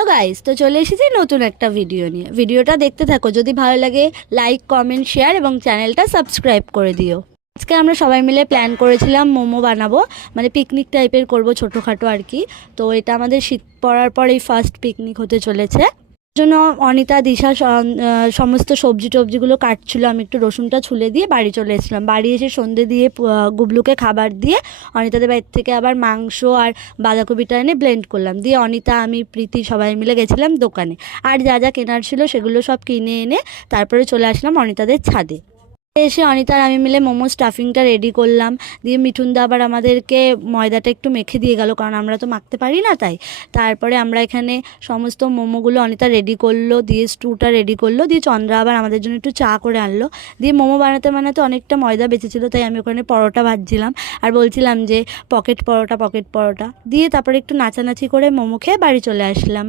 তো গাইস, তো চলে এসেছি নতুন একটা ভিডিও নিয়ে। ভিডিওটা দেখতে থাকো, যদি ভালো লাগে লাইক কমেন্ট শেয়ার এবং চ্যানেলটা সাবস্ক্রাইব করে দিও। আজকে আমরা সবাই মিলে প্ল্যান করেছিলাম মোমো বানাবো, মানে পিকনিক টাইপের করব, ছোটোখাটো আর কি। তো এটা আমাদের শীত পড়ার পর এই ফার্স্ট পিকনিক হতে চলেছে। জন্য অনিতা দিশা সমস্ত সবজি টবজিগুলো কাটছিল, আমি একটু রসুনটা ছুলে দিয়ে বাড়ি চলে এসেছিলাম। বাড়ি এসে সন্ধে দিয়ে গুবলুকে খাবার দিয়ে অনিতাদের বাড়ি থেকে আবার মাংস আর বাঁধাকপিটা এনে ব্লেন্ড করলাম, দিয়ে অনিতা আমি প্রীতি সবাই মিলে গেছিলাম দোকানে। আর যা যা কেনার ছিল সেগুলো সব কিনে এনে তারপরে চলে আসলাম অনিতাদের ছাদে। এসে অনিতা আর আমি মিলে মোমো স্টাফিংটা রেডি করলাম, দিয়ে মিঠুনদা আবার আমাদেরকে ময়দাটা একটু মেখে দিয়ে গেল, কারণ আমরা তো মাখতে পারি না। তাই তারপরে আমরা এখানে সমস্ত মোমোগুলো অনিতা রেডি করলো, দিয়ে স্টুটা রেডি করলো, দিয়ে চন্দ্রা আবার আমাদের জন্য একটু চা করে আনলো। দিয়ে মোমো বানাতে বানাতে অনেকটা ময়দা বেঁচেছিলো, তাই আমি ওখানে পরোটা ভাজছিলাম আর বলছিলাম যে পকেট পরোটা, পকেট পরোটা। দিয়ে তারপরে একটু নাচানাচি করে মোমো খেয়ে বাড়ি চলে আসলাম।